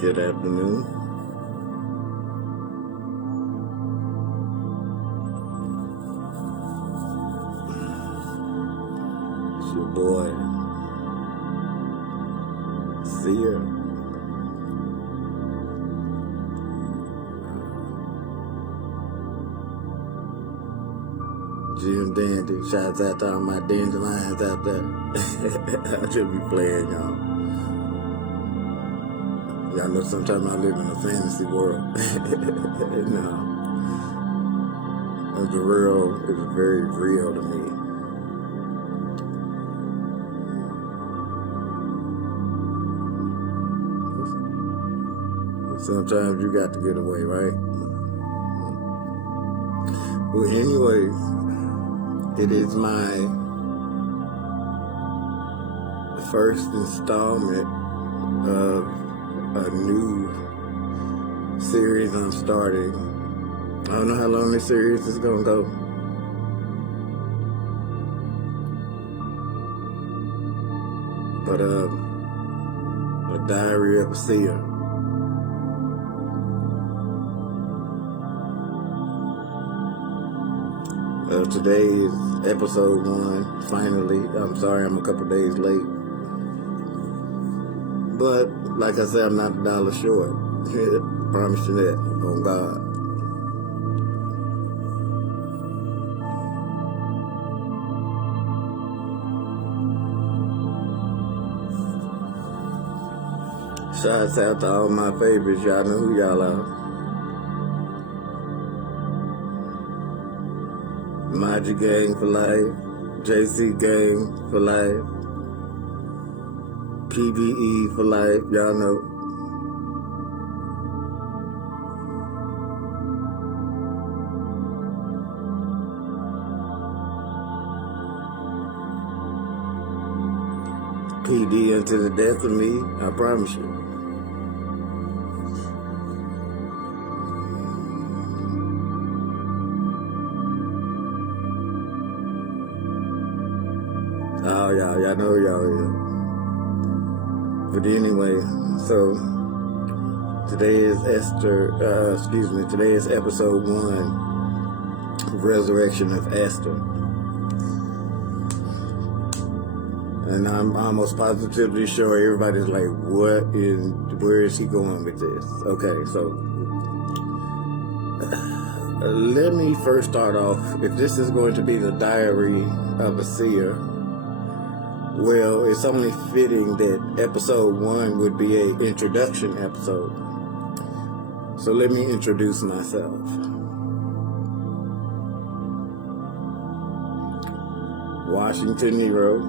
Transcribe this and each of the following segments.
Good afternoon. It's your boy, Seer. Jim Dandy. Shouts out to all my dandelions out there. I should be playing, y'all. Y'all know sometimes I live in a fantasy world. No. The real is very real to me. Sometimes you got to get away, right? Well, anyways, it is my first installment of a new series I'm starting. I don't know how long this series is gonna go. But a diary of a seer. Today is episode 1, finally. I'm sorry I'm a couple days late. But, like I said, I'm not $1 short. Promise you that, on God. Shouts out to all my favorites. Y'all know who y'all are. Maji Gang for life, JC Gang for life, PBE for life, y'all know. PD unto the death of me, I promise you. Oh, y'all know y'all is. But anyway, so today is today is episode 1, Resurrection of Esther. And I'm almost positively sure everybody's like, where is he going with this? Okay, so let me first start off. If this is going to be the diary of a seer, well, it's only fitting that episode 1 would be an introduction episode. So let me introduce myself. Washington Nero.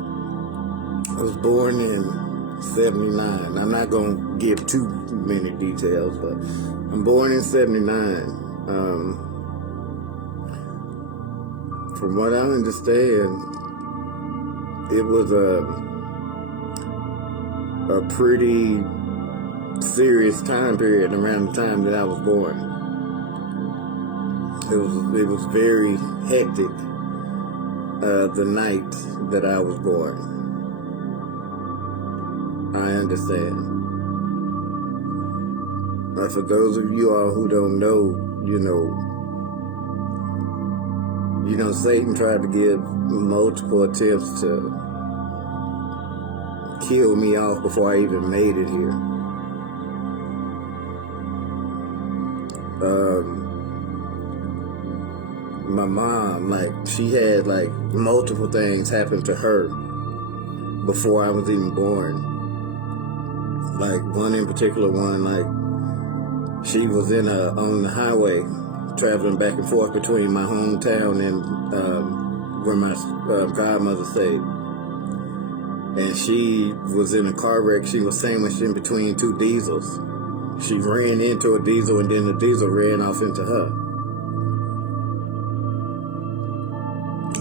I was born in 79. I'm not going to give too many details, but I'm born in 79. From what I understand, it was a pretty serious time period around the time that I was born. It was very hectic the night that I was born. I understand. But for those of you all who don't know, Satan tried to give multiple attempts to kill me off before I even made it here. My mom, she had multiple things happen to her before I was even born. One in particular, she was on the highway traveling back and forth between my hometown and where my godmother stayed. And she was in a car wreck. She was sandwiched in between 2 diesels. She ran into a diesel, and then the diesel ran off into her.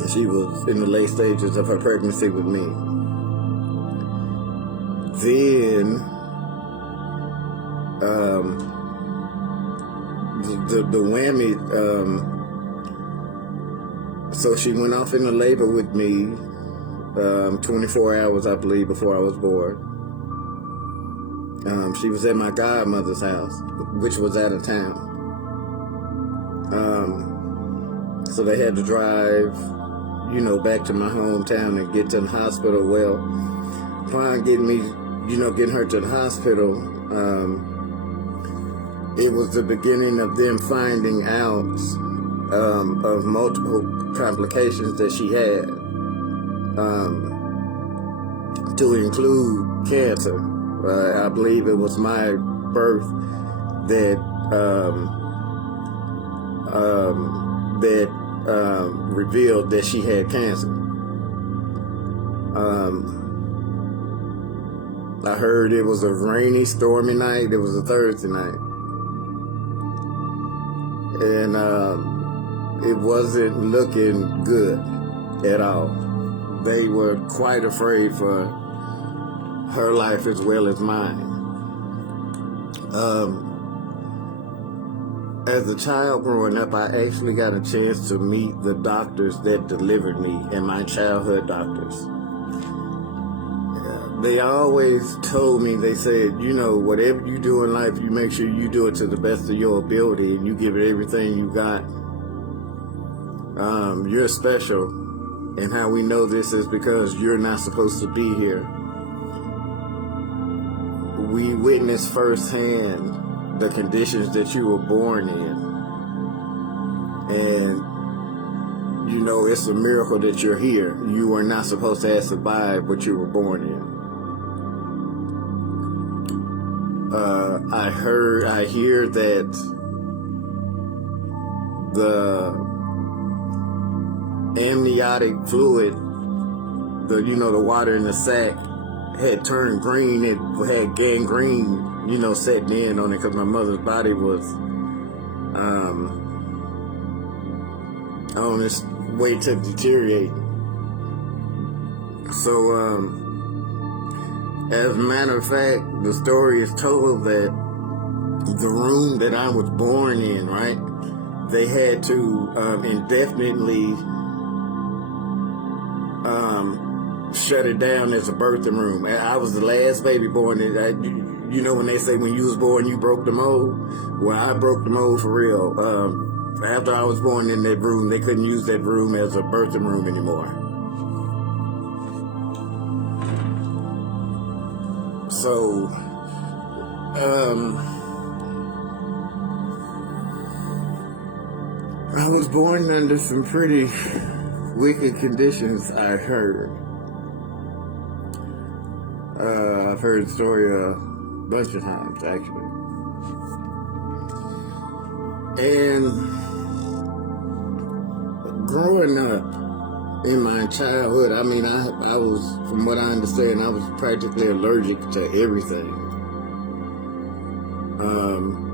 And she was in the late stages of her pregnancy with me. Then, the whammy, so she went off into labor with me 24 hours, I believe, before I was born. She was at my godmother's house, which was out of town. So they had to drive, back to my hometown and get to the hospital. Well, upon getting her to the hospital, it was the beginning of them finding out of multiple complications that she had, to include cancer. I believe it was my birth that revealed that she had cancer. I heard it was a rainy, stormy night. It was a Thursday night. And it wasn't looking good at all. They were quite afraid for her life as well as mine. As a child growing up, I actually got a chance to meet the doctors that delivered me and my childhood doctors. They always told me, they said, whatever you do in life, you make sure you do it to the best of your ability and you give it everything you got. You're special. And how we know this is because you're not supposed to be here. We witnessed firsthand the conditions that you were born in. And, it's a miracle that you're here. You were not supposed to have survived what you were born in. I hear that the amniotic fluid, the water in the sac had turned green. It had gangrene, setting in on it because my mother's body was on its way to deteriorate. So, as a matter of fact, the story is told that the room that I was born in, right, they had to indefinitely shut it down as a birthing room. I was the last baby born. When they say when you was born, you broke the mold. Well, I broke the mold for real. After I was born in that room, they couldn't use that room as a birthing room anymore. So, I was born under some pretty wicked conditions, I heard. I've heard the story a bunch of times, actually. And growing up in my childhood, I was, from what I understand, I was practically allergic to everything.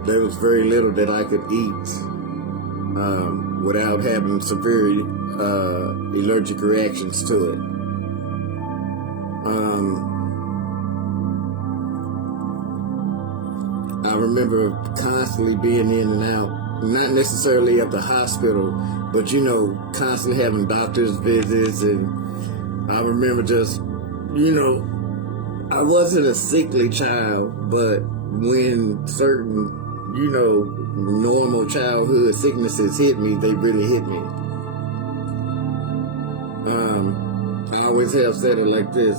There was very little that I could eat without having severe allergic reactions to it. I remember constantly being in and out, not necessarily at the hospital, but constantly having doctor's visits. And I remember just, I wasn't a sickly child, but when certain, normal childhood sicknesses hit me, they really hit me. I always have said it like this: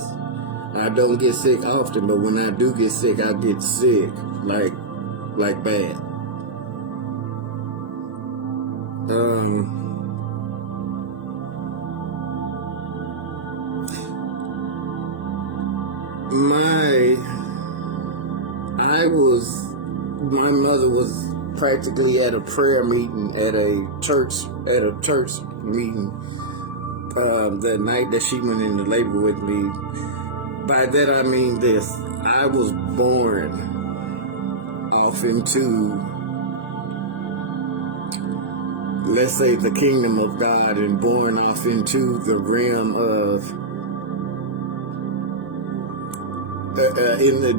I don't get sick often, but when I do get sick, I get sick, like bad. My mother was practically at a prayer meeting at a church meeting that night that she went into labor with me. By that I mean this: I was born off into, let's say, the kingdom of God, and born off into the realm of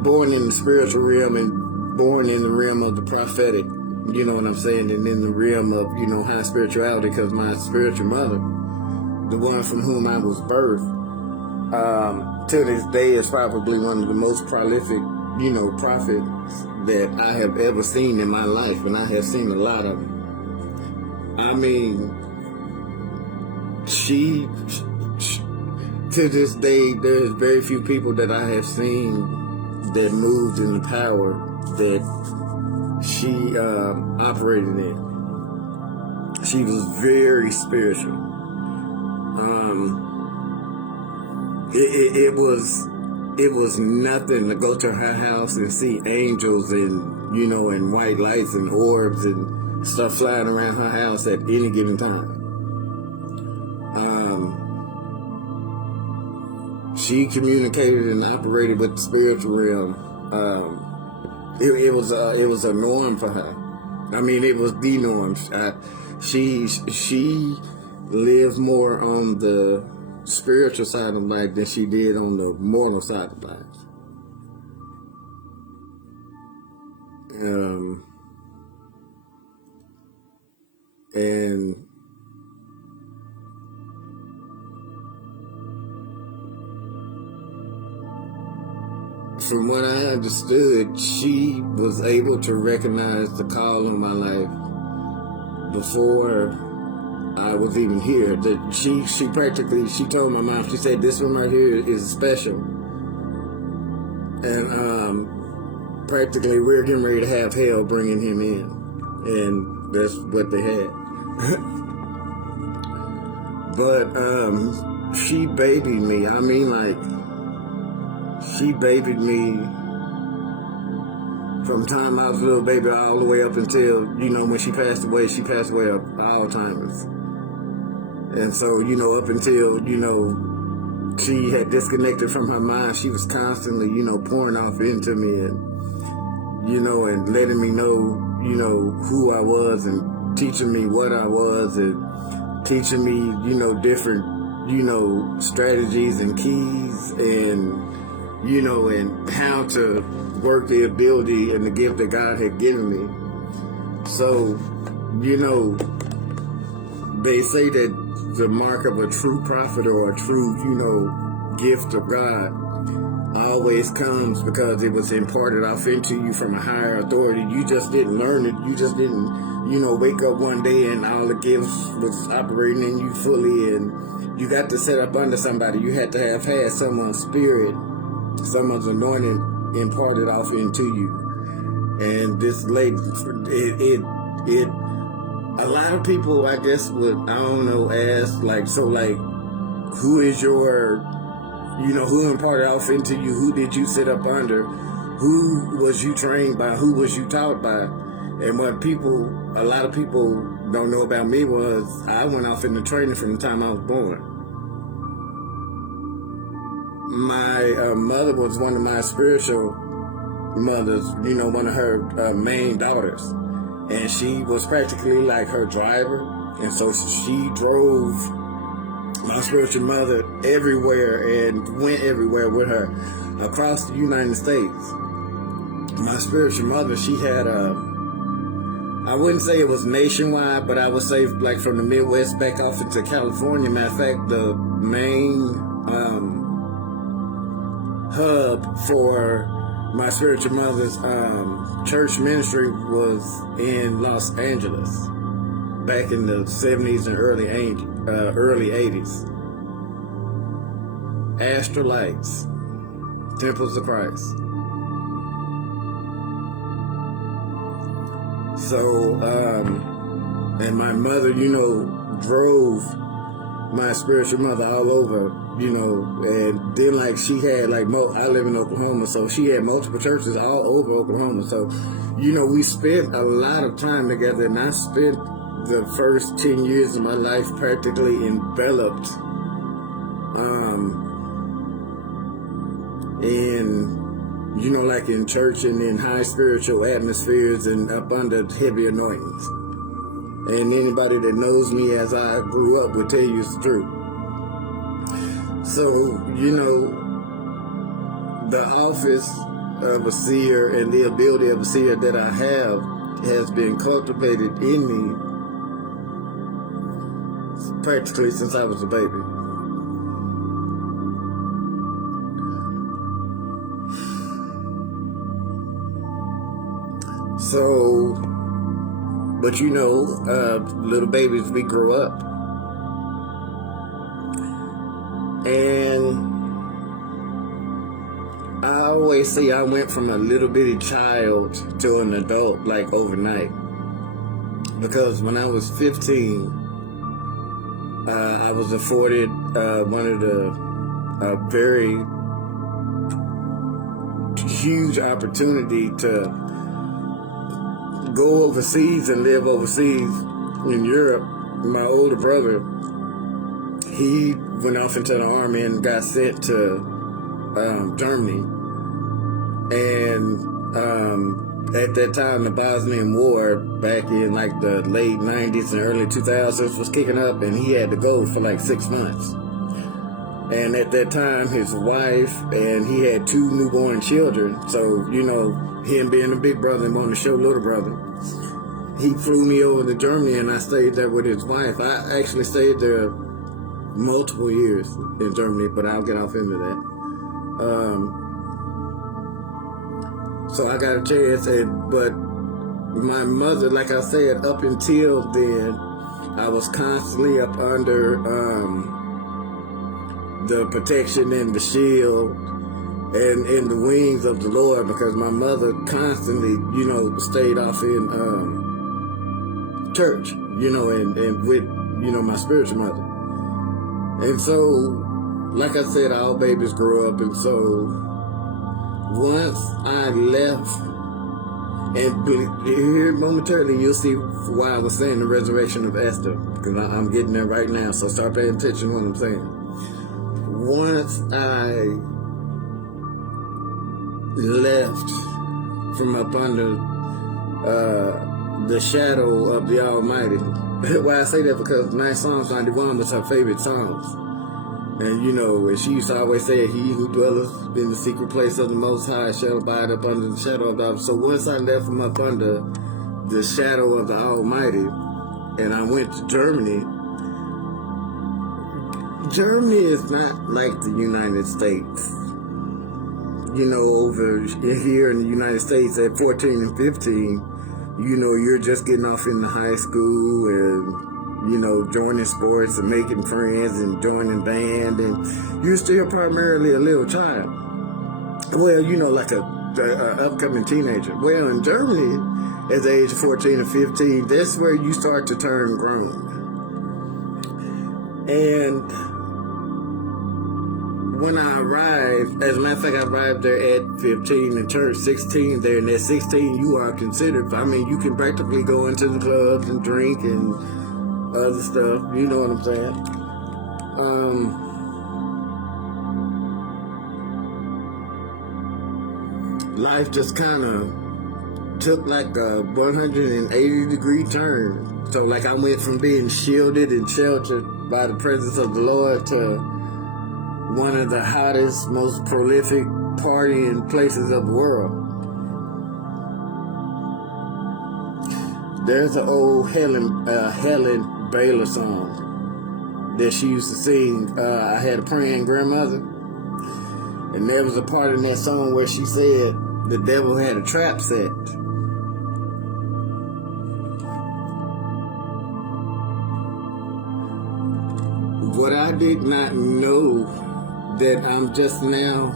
born in the spiritual realm and born in the realm of the prophetic, you know what I'm saying, and in the realm of, high spirituality, because my spiritual mother, the one from whom I was birthed, to this day is probably one of the most prolific prophets that I have ever seen in my life, and I have seen a lot of them. I mean, she to this day, there's very few people that I have seen that moved in the power that she operated in. She was very spiritual. It was nothing to go to her house and see angels and white lights and orbs and stuff flying around her house at any given time. She communicated and operated with the spiritual realm. It was a norm for her. I mean, it was the norm. She lived more on the spiritual side of life than she did on the moral side of life. And from what I understood, she was able to recognize the call on my life before I was even here. That she told my mom, she said, this one right here is special. And practically we're getting ready to have hell bringing him in. And that's what they had. But she babied me. I mean, like, she babied me from the time I was a little baby all the way up until, when she passed away of Alzheimer's. And so, up until, she had disconnected from her mind, she was constantly, pouring off into me and, and letting me know, who I was and teaching me what I was and teaching me, different, strategies and keys and, and how to work the ability and the gift that God had given me. So, they say that the mark of a true prophet or a true, gift of God always comes because it was imparted off into you from a higher authority. You just didn't learn it. You just didn't, wake up one day and all the gifts was operating in you fully and you got to set up under somebody. You had to have had someone's spirit, someone's anointing imparted off into you. And this lady, a lot of people, I guess, would, ask, who is your, who imparted off into you? Who did you sit up under? Who was you trained by? Who was you taught by? And what a lot of people don't know about me was I went off into training from the time I was born. My mother was one of my spiritual mothers, one of her main daughters. And she was practically like her driver. And so she drove my spiritual mother everywhere and went everywhere with her across the United States. My spiritual mother, she had I wouldn't say it was nationwide, but I would say like from the Midwest back off into California. Matter of fact, the main hub for my spiritual mother's church ministry was in Los Angeles back in the 70s and early 80s. Astral Lights, Temples of Christ. So, and my mother, drove my spiritual mother all over, and then she had I live in Oklahoma, so she had multiple churches all over Oklahoma. So, we spent a lot of time together, and I spent the first 10 years of my life practically enveloped in in church and in high spiritual atmospheres and up under heavy anointings. And anybody that knows me as I grew up would tell you it's the truth. So, the office of a seer and the ability of a seer that I have has been cultivated in me practically since I was a baby. So, but little babies, we grow up. And I always say I went from a little bitty child to an adult like overnight. Because when I was 15, I was afforded one of the very huge opportunity to go overseas and live overseas in Europe. My older brother, he went off into the army and got sent to Germany. And at that time, the Bosnian War back in like the late 90s and early 2000s was kicking up, and he had to go for like 6 months. And at that time, his wife and he had 2 newborn children. So, him being a big brother and wanting to show little brother, he flew me over to Germany, and I stayed there with his wife. I actually stayed there multiple years in Germany, but I'll get off into that. So I got a chance, but my mother, like I said, up until then, I was constantly up under the protection and the shield and in the wings of the Lord, because my mother constantly, stayed off in church, and with, my spiritual mother. And so, like I said, all babies grow up, and so once I left, and here momentarily you'll see why I was saying the resurrection of Esther, because I'm getting there right now, so start paying attention to what I'm saying. Once I left from up under the shadow of the Almighty. Why I say that? Because Psalms 91 was her favorite Psalms. And and she used to always say, he who dwelleth in the secret place of the Most High shall abide up under the shadow of the Almighty. So once I left from up under the shadow of the Almighty, and I went to Germany, Germany is not like the United States. Over here in the United States at 14 and 15, you're just getting off into high school and, joining sports and making friends and joining band, and you're still primarily a little child. Well, like a upcoming teenager. Well, in Germany, at the age of 14 or 15, that's where you start to turn grown. And when I arrived, as a matter of fact, I arrived there at 15 and turned 16 there, and at 16 you are considered, you can practically go into the clubs and drink and other stuff, you know what I'm saying? Life just kind of took like a 180-degree turn. So like I went from being shielded and sheltered by the presence of the Lord to one of the hottest, most prolific partying places of the world. There's an old Helen Baylor song that she used to sing. I had a praying grandmother, and there was a part in that song where she said the devil had a trap set. What I did not know that I'm just now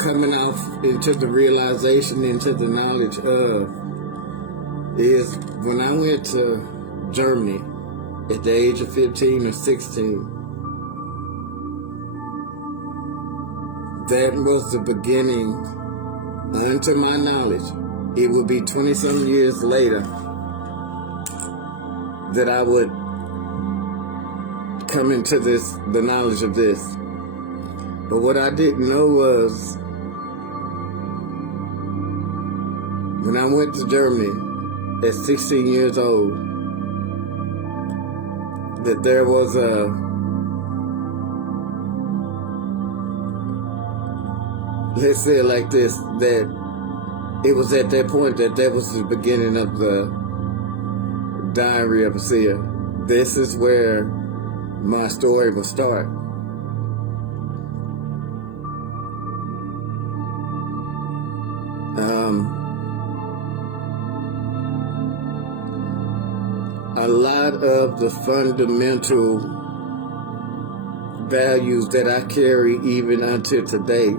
coming off into the realization, into the knowledge of, is when I went to Germany at the age of 15 or 16, that was the beginning, unto my knowledge. It would be 20-some years later that I would come into the knowledge of this. But what I didn't know was, when I went to Germany at 16 years old, that there was let's say it like this, that it was at that point that was the beginning of the diary of avSeer. This is where my story will start. lot of the fundamental values that I carry even until today,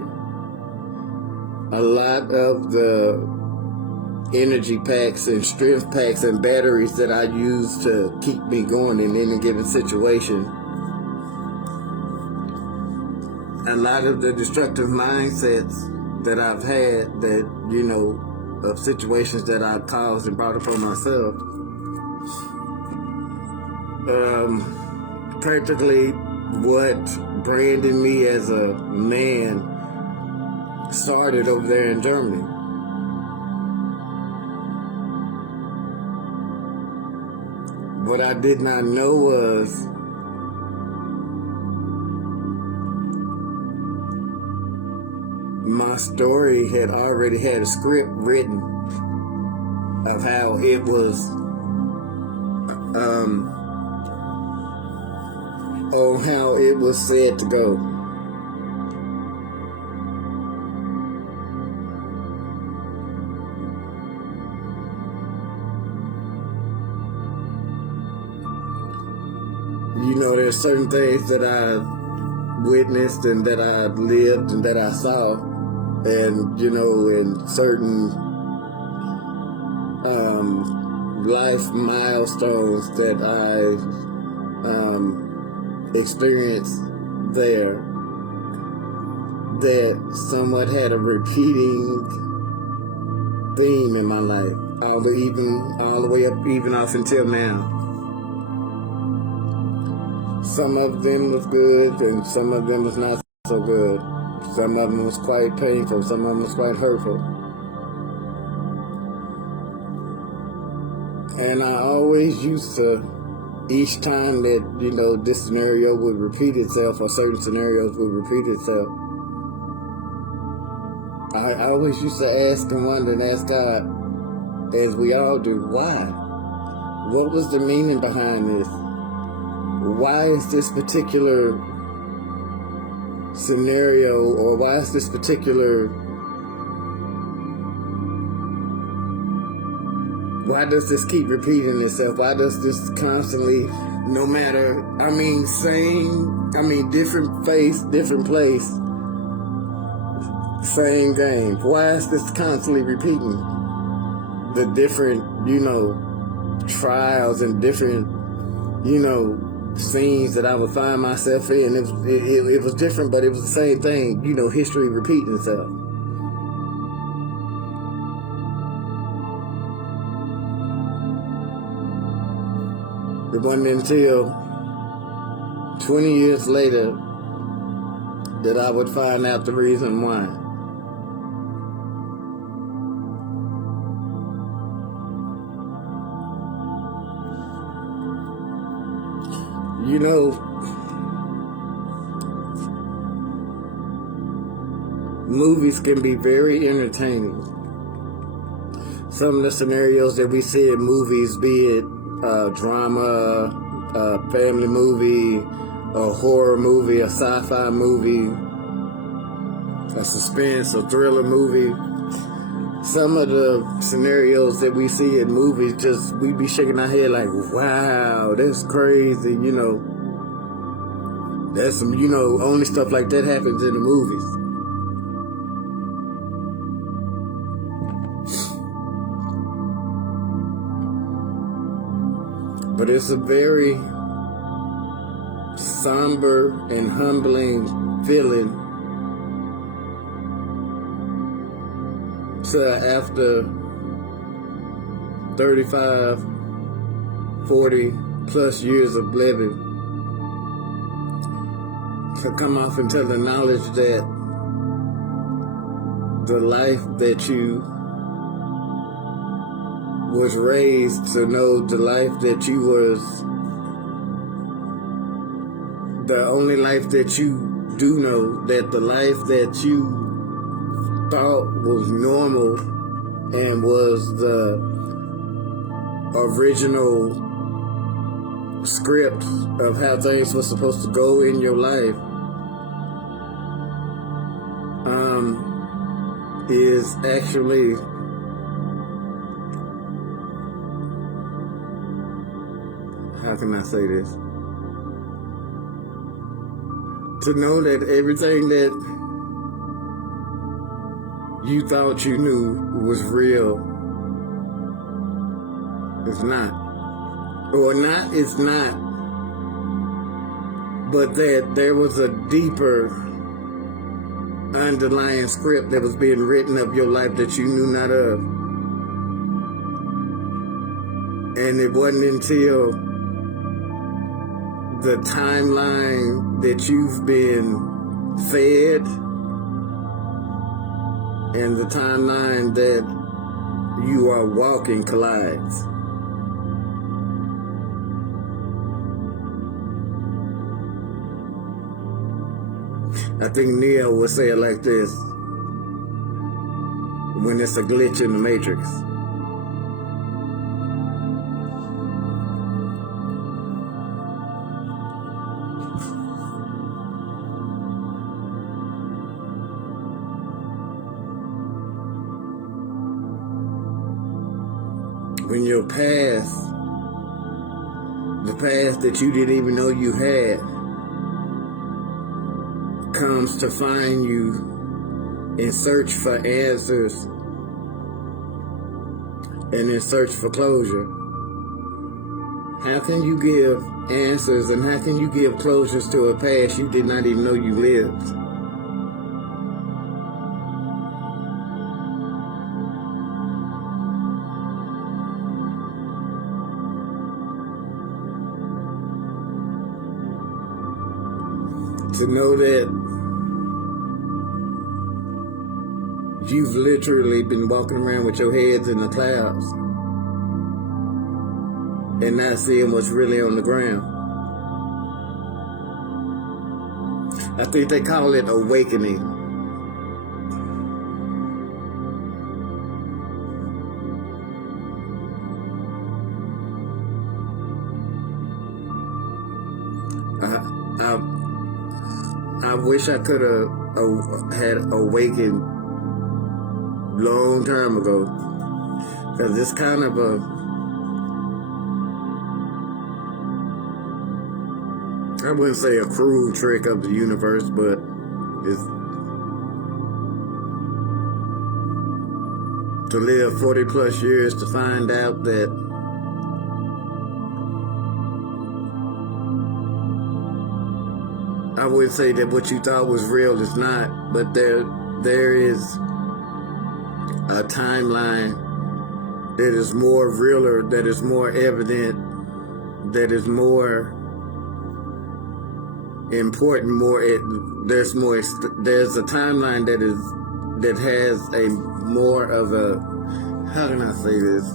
a lot of the energy packs and strength packs and batteries that I use to keep me going in any given situation, a lot of the destructive mindsets that I've had that, of situations that I've caused and brought upon myself, practically what branded me as a man started over there in Germany. What I did not know was my story had already had a script written of how it was, on how it was said to go. There's certain things that I witnessed and that I lived and that I saw, and in certain life milestones that I experienced there that somewhat had a repeating theme in my life, all the way up, even off until now. Some of them was good and some of them was not so good. Some of them was quite painful, some of them was quite hurtful. And I always used to, each time that, this scenario would repeat itself, or certain scenarios would repeat itself, I always used to ask and wonder and ask God, as we all do, why? What was the meaning behind this? Why is this particular scenario, or why is this particular, why does this keep repeating itself? Why does this constantly, no matter, different face, different place, same game? Why is this constantly repeating? The different, trials and different, scenes that I would find myself in. It was different, but it was the same thing, history repeating itself. It wasn't until 20 years later that I would find out the reason why. Movies can be very entertaining. Some of the scenarios that we see in movies, be it drama, a family movie, a horror movie, a sci-fi movie, a suspense, a thriller movie, some of the scenarios that we see in movies, we be shaking our head like, wow, that's crazy, That's some, only stuff like that happens in the movies. But it's a very somber and humbling feeling to, after 35, 40 plus years of living, to come off into the knowledge that the life that you was raised to know, the life that you was, the only life that you do know, that the life that you thought was normal and was the original script of how things were supposed to go in your life, is actually can I say this? To know that everything that you thought you knew was real is not. Or not is not. But that there was a deeper underlying script that was being written of your life that you knew not of. And it wasn't until the timeline that you've been fed and the timeline that you are walking collides. I think Neo would say it like this: when it's a glitch in the matrix. When your past, the past that you didn't even know you had, comes to find you in search for answers and in search for closure. How can you give answers and how can you give closures to a past you did not even know you lived? To know that you've literally been walking around with your heads in the clouds and not seeing what's really on the ground. I think they call it awakening. I wish I could have had awakened long time ago, because it's kind of I wouldn't say a cruel trick of the universe, but it's to live 40 plus years to find out that I would say that what you thought was real is not, but there is a timeline that is more realer, that is more evident, that is more important, there's a timeline that has a more of a, how can I say this?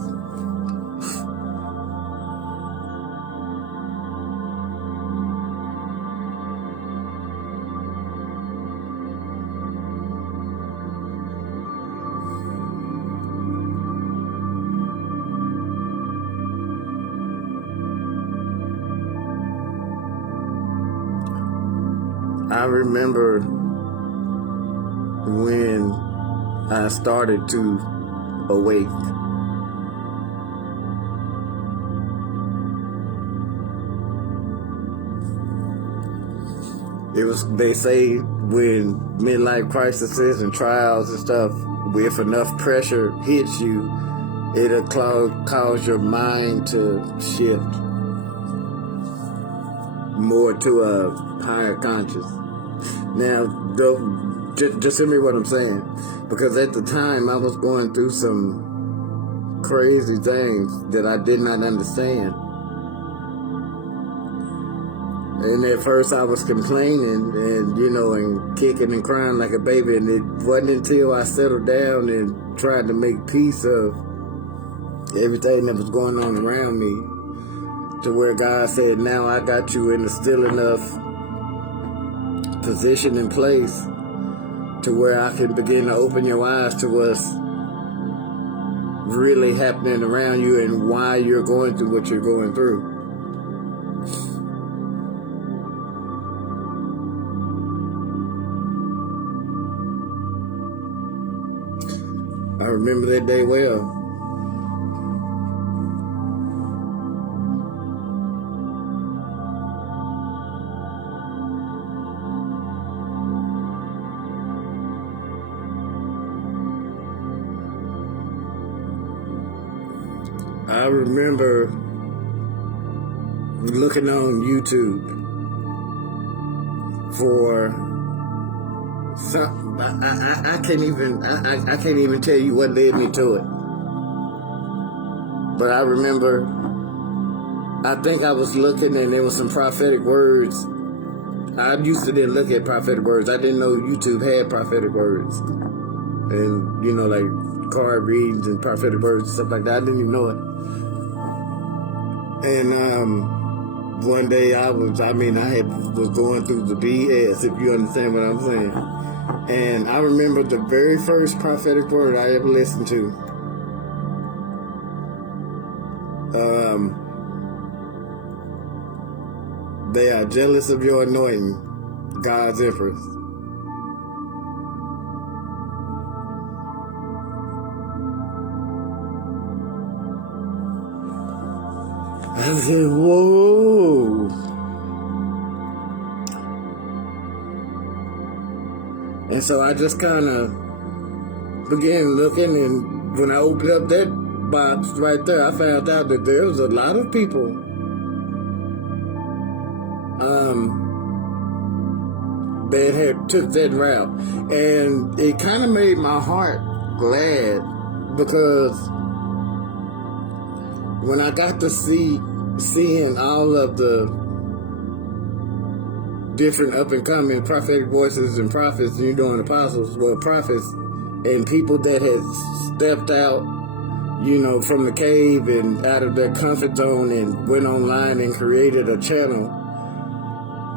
I remember when I started to awake. They say when midlife crises and trials and stuff, if enough pressure hits you, it'll cause your mind to shift more to a higher conscious. Now, just hear me what I'm saying, because at the time I was going through some crazy things that I did not understand. And at first I was complaining and, and kicking and crying like a baby, and it wasn't until I settled down and tried to make peace of everything that was going on around me, to where God said, now I got you in a still enough position and place to where I can begin to open your eyes to what's really happening around you and why you're going through what you're going through. I remember that day well. I remember looking on YouTube for some. I can't even tell you what led me to it. But I remember, I think I was looking and there was some prophetic words. I used to then look at prophetic words. I didn't know YouTube had prophetic words. And, you know, like card readings and prophetic words and stuff like that. I didn't even know it. And one day I was going through the BS, if you understand what I'm saying. And I remember the very first prophetic word I ever listened to. They are jealous of your anointing, God's empress. I said, whoa. And so I just kind of began looking, and when I opened up that box right there, I found out that there was a lot of people that had took that route. And it kind of made my heart glad, because when I got to seeing all of the different up and coming prophetic voices and prophets, and apostles, prophets, and people that had stepped out, from the cave and out of their comfort zone and went online and created a channel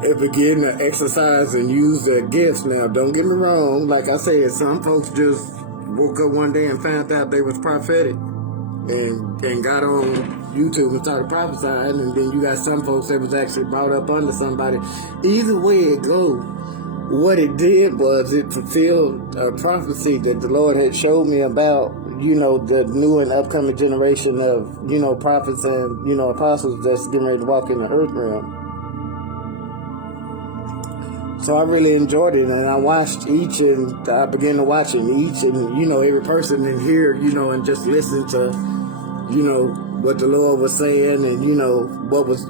and began to exercise and use their gifts. Now, don't get me wrong, like I said, some folks just woke up one day and found out they was prophetic and got on YouTube and started prophesying, and then you got some folks that was actually brought up under somebody. Either way it goes, what it did was it fulfilled a prophecy that the Lord had showed me about, the new and upcoming generation of, prophets and, apostles that's getting ready to walk in the earth realm. So I really enjoyed it, and I watched I began to watch each and, every person in here, and just listen to, what the Lord was saying, and, what was,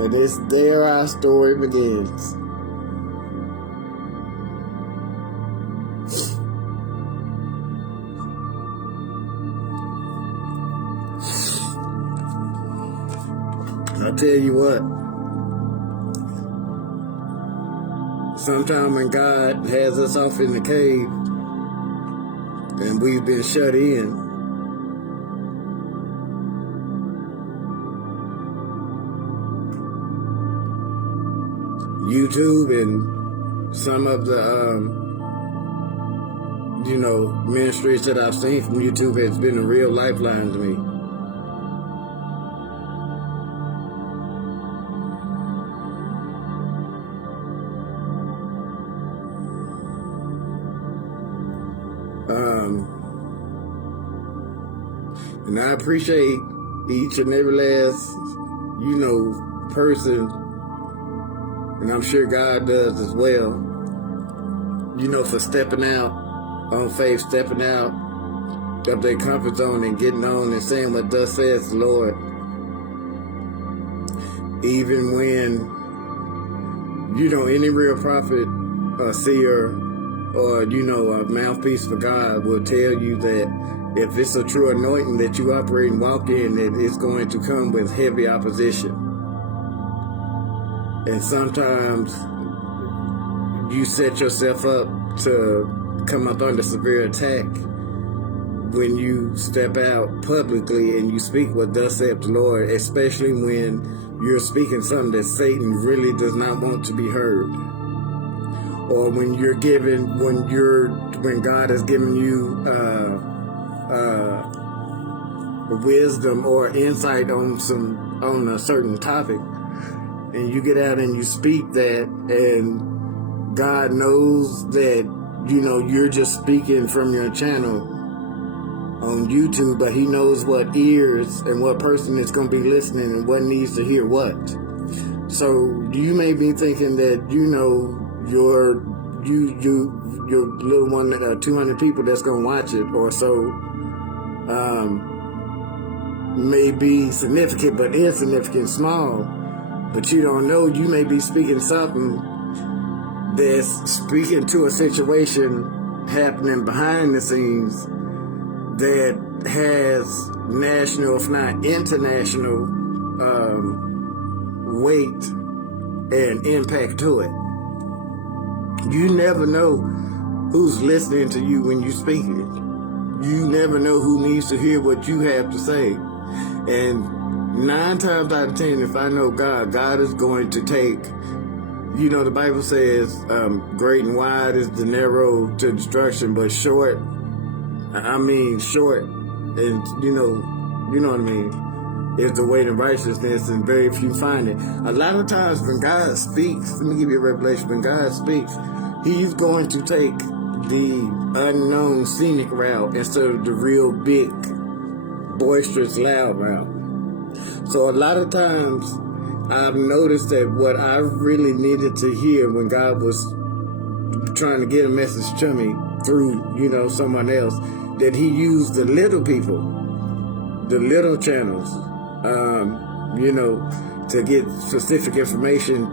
and it's there our story begins. I'll tell you what, sometime when God has us off in the cave and we've been shut in, YouTube and some of the, ministries that I've seen from YouTube has been a real lifeline to me. And I appreciate each and every last, person, and I'm sure God does as well, for stepping out on faith, stepping out of their comfort zone and getting on and saying what thus says the Lord. Even when, any real prophet or seer or, a mouthpiece for God will tell you that if it's a true anointing that you operate and walk in, that it's going to come with heavy opposition. And sometimes you set yourself up to come up under severe attack when you step out publicly and you speak what thus saith the Lord, especially when you're speaking something that Satan really does not want to be heard. Or when God has given you wisdom or insight on a certain topic, and you get out and you speak that, and God knows that, you're just speaking from your channel on YouTube, but he knows what ears and what person is going to be listening and what needs to hear what. So you may be thinking that, your little one, 200 people that's going to watch it or so, may be significant, but insignificant, small. But you don't know, you may be speaking something that's speaking to a situation happening behind the scenes that has national, if not international, weight and impact to it. You never know who's listening to you when you speak it. You never know who needs to hear what you have to say. And 9 times out of 10, if I know God is going to take, the Bible says, great and wide is the narrow to destruction, but short, and you know what I mean, is the way to righteousness, and very few find it. A lot of times when God speaks, let me give you a revelation, when God speaks, he's going to take the unknown scenic route instead of the real big, boisterous, loud route. So a lot of times I've noticed that what I really needed to hear when God was trying to get a message to me through, someone else, that he used the little people, the little channels, to get specific information,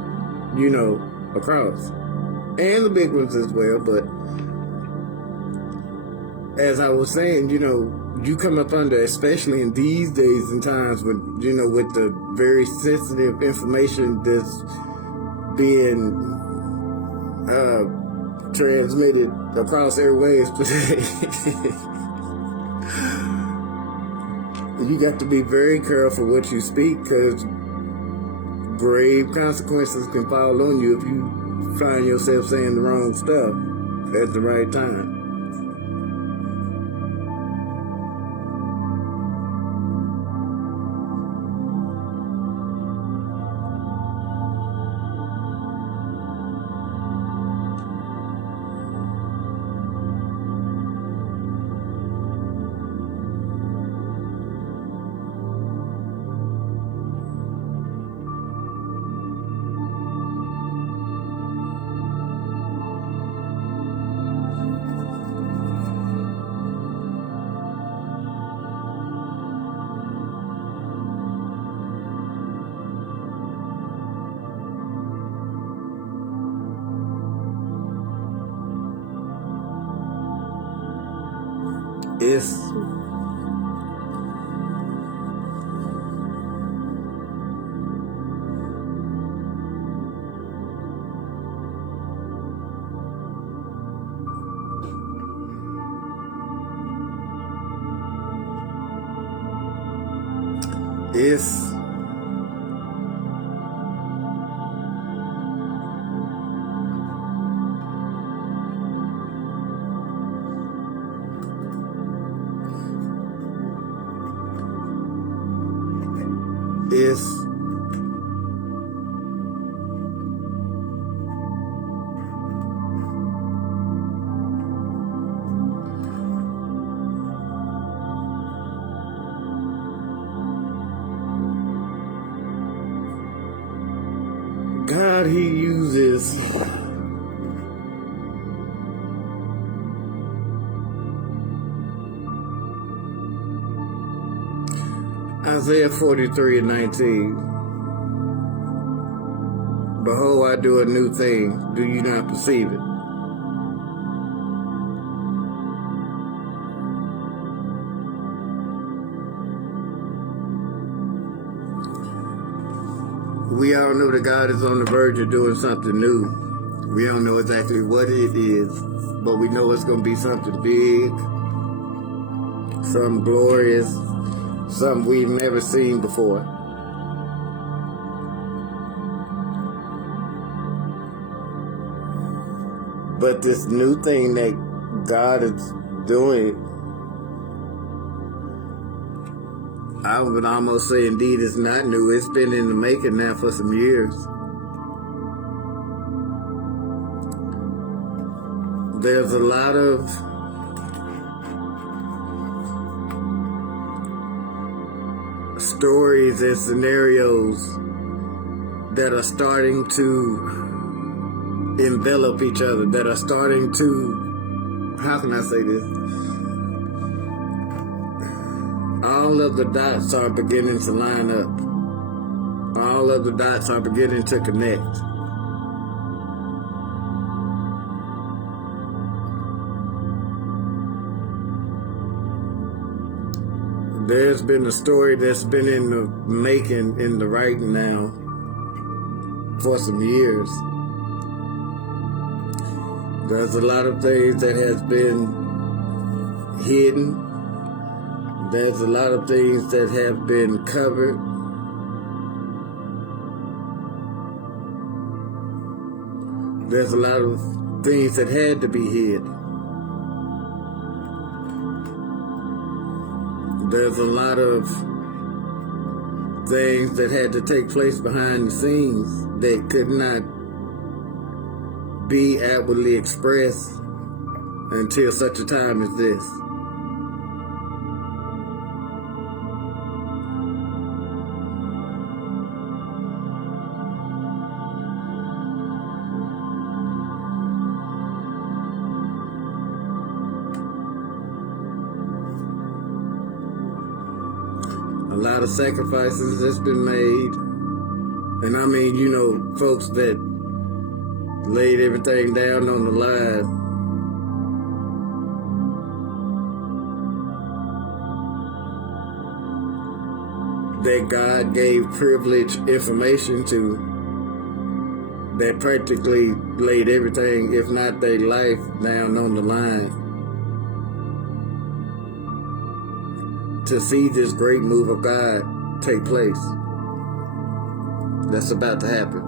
across. And the big ones as well. But as I was saying, you come up under, especially in these days and times when, with the very sensitive information that's being transmitted across airwaves today. You got to be very careful what you speak, because grave consequences can fall on you if you find yourself saying the wrong stuff at the right time. It's God, he uses Isaiah 43:19. Behold, I do a new thing. Do you not perceive it? We all know that God is on the verge of doing something new. We don't know exactly what it is, but we know it's going to be something big, something glorious, something we've never seen before. But this new thing that God is doing, I would almost say indeed it's not new. It's been in the making now for some years. There's a lot of stories and scenarios that are starting to envelop each other, that are starting to, how can I say this? All of the dots are beginning to line up. All of the dots are beginning to connect. There's been a story that's been in the making, in the writing now, for some years. There's a lot of things that has been hidden. There's a lot of things that have been covered. There's a lot of things that had to be hid. There's a lot of things that had to take place behind the scenes that could not be outwardly expressed until such a time as this. A lot of sacrifices that's been made. And I mean, you know, folks that laid everything down on the line. That God gave privileged information to, that practically laid everything, if not their life, down on the line to see this great move of God take place. That's about to happen.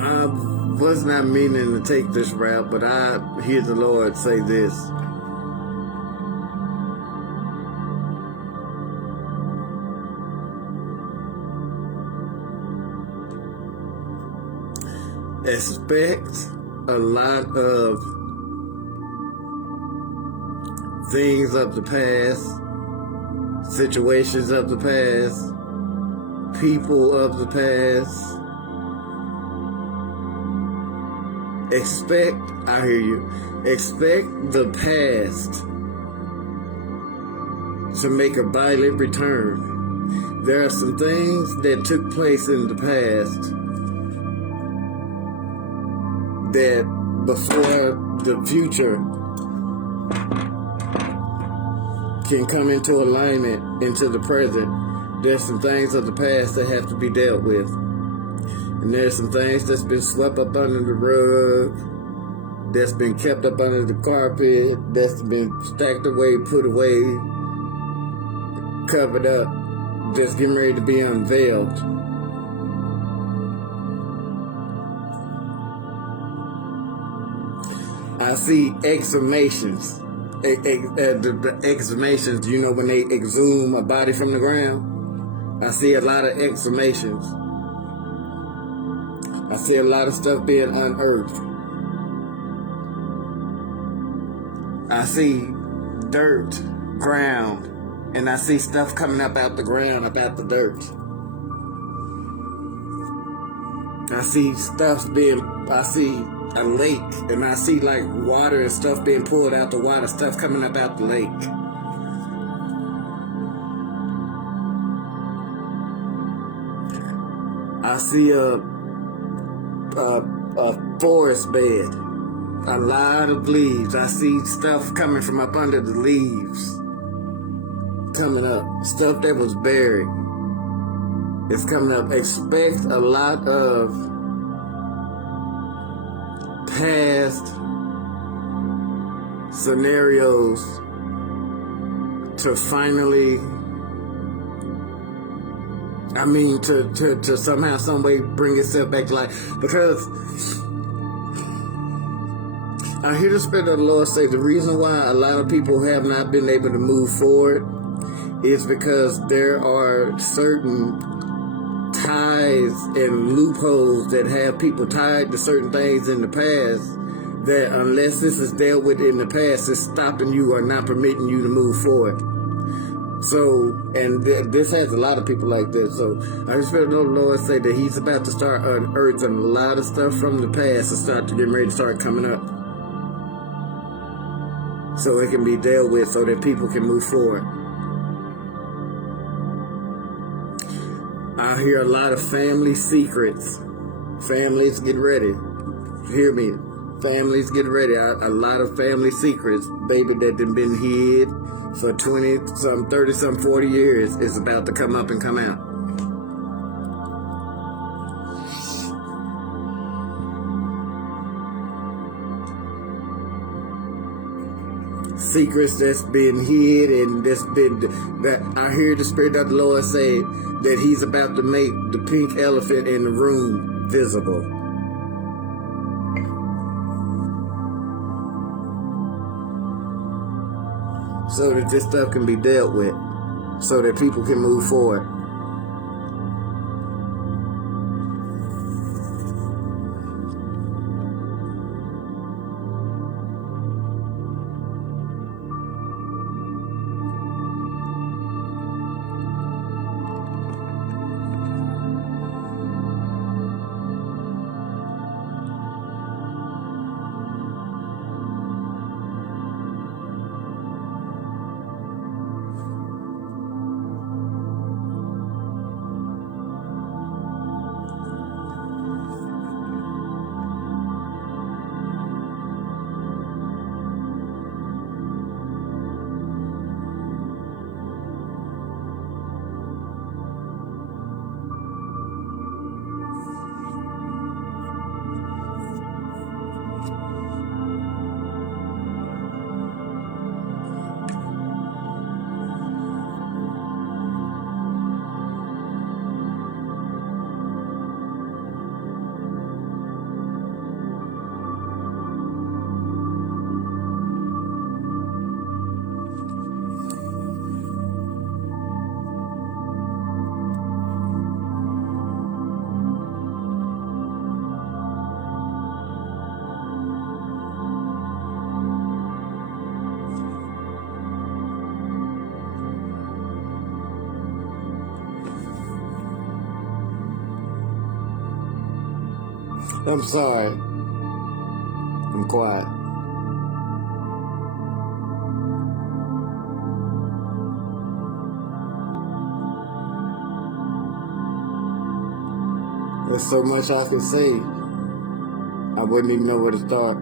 I was not meaning to take this route, but I hear the Lord say this. Expect a lot of things of the past, situations of the past, people of the past. Expect, I hear you, expect the past to make a violent return. There are some things that took place in the past that before the future can come into alignment into the present, there's some things of the past that have to be dealt with. And there's some things that's been swept up under the rug, that's been kept up under the carpet, that's been stacked away, put away, covered up, just getting ready to be unveiled. I see exhumations. The exhumations, you know, when they exhume a body from the ground, I see a lot of exhumations. I see a lot of stuff being unearthed. I see dirt, ground, and I see stuff coming up out the ground, up out the dirt. I see I see a lake, and I see like water and stuff being pulled out the water, stuff coming up out the lake. I see a forest bed, a lot of leaves. I see stuff coming from up under the leaves, coming up. Stuff that was buried is coming up. Expect a lot of past scenarios to finally I mean, to somehow, some way bring itself back to life. Because I hear the Spirit of the Lord say the reason why a lot of people have not been able to move forward is because there are certain ties and loopholes that have people tied to certain things in the past that unless this is dealt with in the past, it's stopping you or not permitting you to move forward. So, and this has a lot of people like this. So, I just feel the Lord say that He's about to start unearthing a lot of stuff from the past and start to get ready to start coming up, so it can be dealt with, so that people can move forward. I hear a lot of family secrets. Families, get ready. Hear me. Families, get ready. A lot of family secrets, baby, that have been hid for 20, some 30, some 40 years is about to come up and come out. Secrets that's been hid and that I hear the Spirit of the Lord say that He's about to make the pink elephant in the room visible. So that this stuff can be dealt with, so that people can move forward. I'm sorry. I'm quiet. There's so much I can say. I wouldn't even know where to start.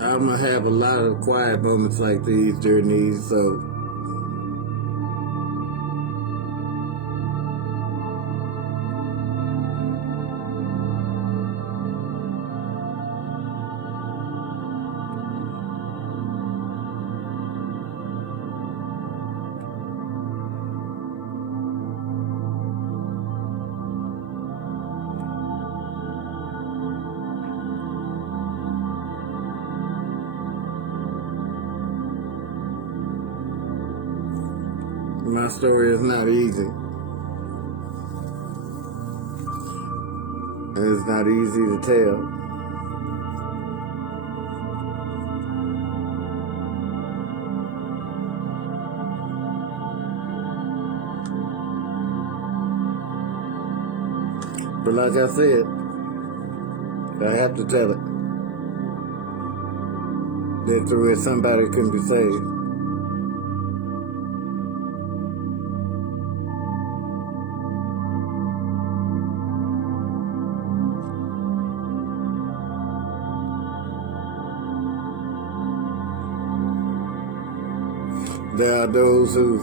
I'm gonna have a lot of quiet moments like these during these, so My story is not easy. And it's not easy to tell. But like I said, I have to tell it. That through it somebody can be saved. There are those who,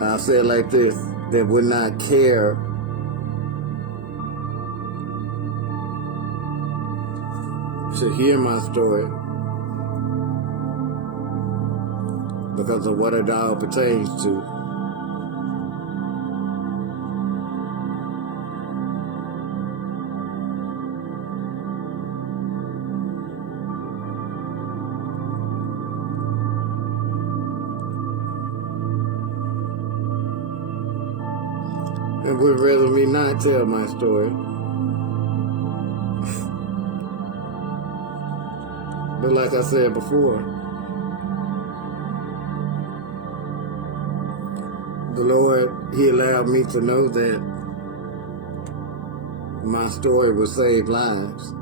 I'll say it like this, that would not care to hear my story because of what it all pertains to. And would rather me not tell my story. But like I said before, the Lord, He allowed me to know that my story will save lives.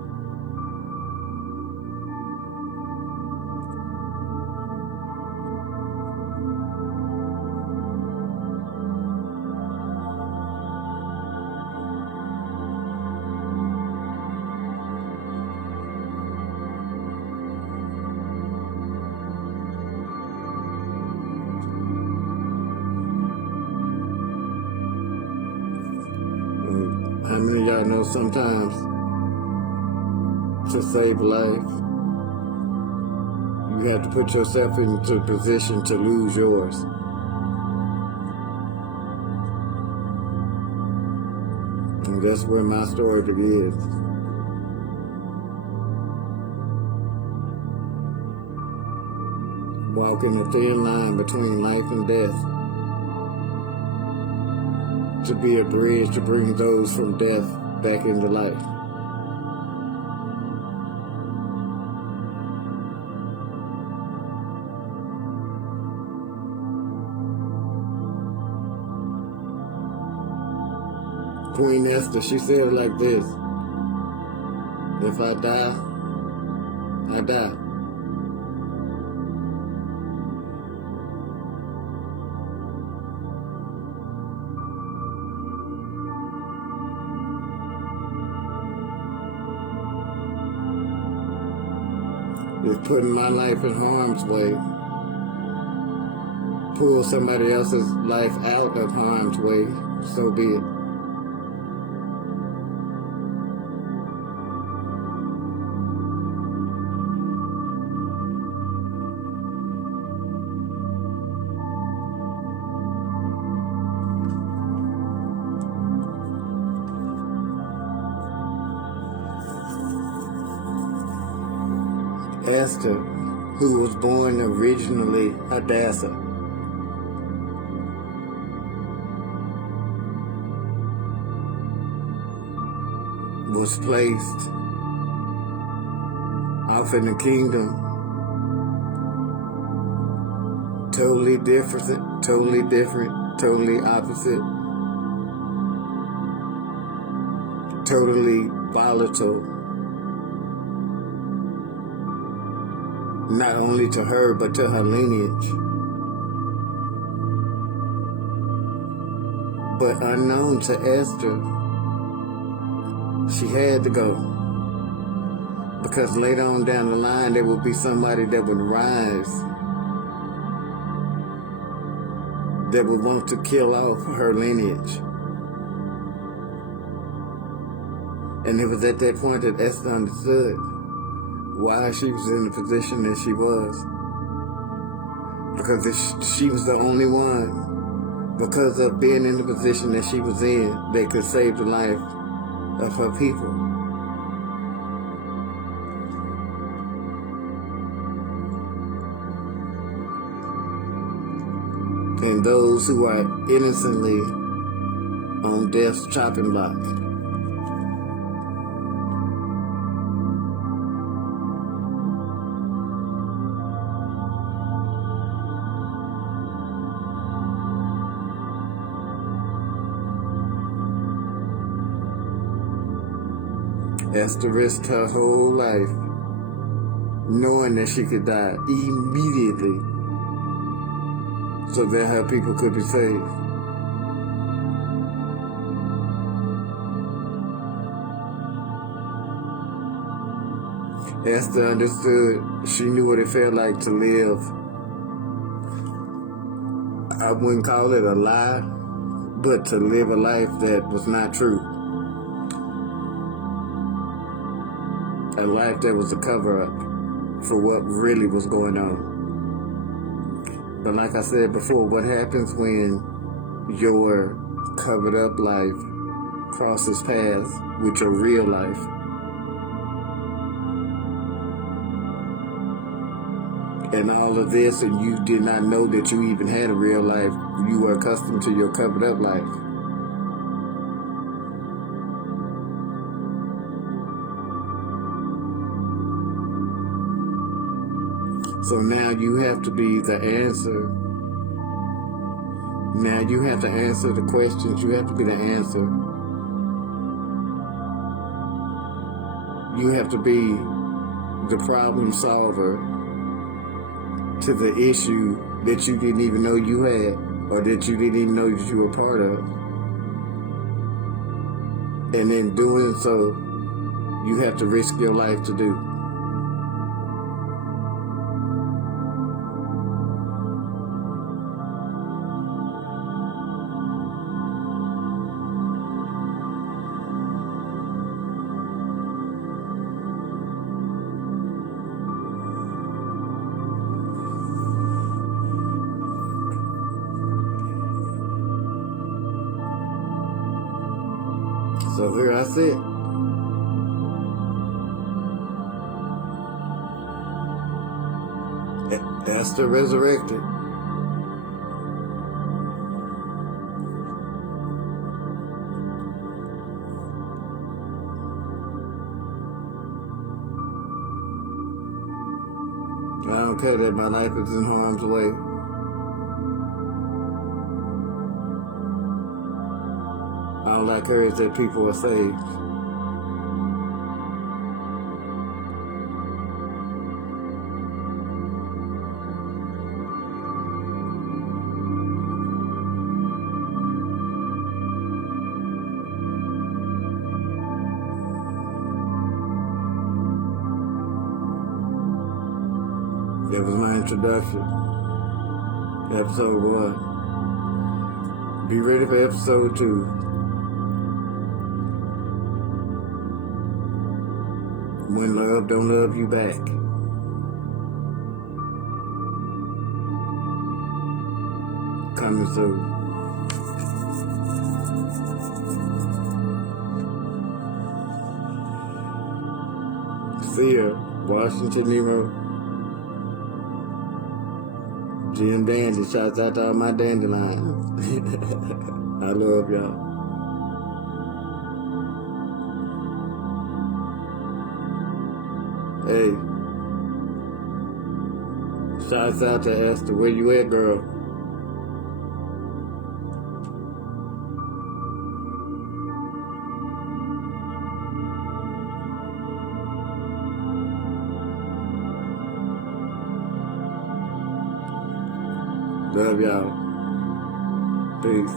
How many of y'all know sometimes to save life, you have to put yourself into a position to lose yours? And that's where my story begins. Walking a thin line between life and death, to be a bridge to bring those from death back into life. Queen Esther, she said it like this: if I die, I die. If putting my life in harm's way pull somebody else's life out of harm's way, so be it. Esther, who was born originally Hadassah, was placed off in the kingdom, totally different, totally opposite, totally volatile. Not only to her, but to her lineage. But unknown to Esther, she had to go. Because later on down the line, there would be somebody that would rise, that would want to kill off her lineage. And it was at that point that Esther understood why she was in the position that she was. Because she was the only one, because of being in the position that she was in, that could save the life of her people. and those who are innocently on death's chopping block. Esther risked her whole life knowing that she could die immediately so that her people could be saved. Esther understood. She knew what it felt like to live. I wouldn't call it a lie, but to live a life that was not true. A life that was a cover-up for what really was going on. But like I said before, what happens when your covered-up life crosses paths with your real life? And all of this, and you did not know that you even had a real life. You were accustomed to your covered-up life. So now you have to be the answer. Now you have to answer the questions. You have to be the answer. You have to be the problem solver to the issue that you didn't even know you had, or that you didn't even know that you were part of. And in doing so, you have to risk your life to do. So here I sit. Esther resurrected. I don't care that my life is in harm's way. All I care is that people are saved. That was my introduction. Episode 1. Be ready for episode 2. When love don't love you back. Coming soon. Seer, Washington, Nero. Jim Dandy, shouts out to all my dandelions. I love y'all. Hey, shouts out to Esther. Where you at, girl? Love y'all. Peace.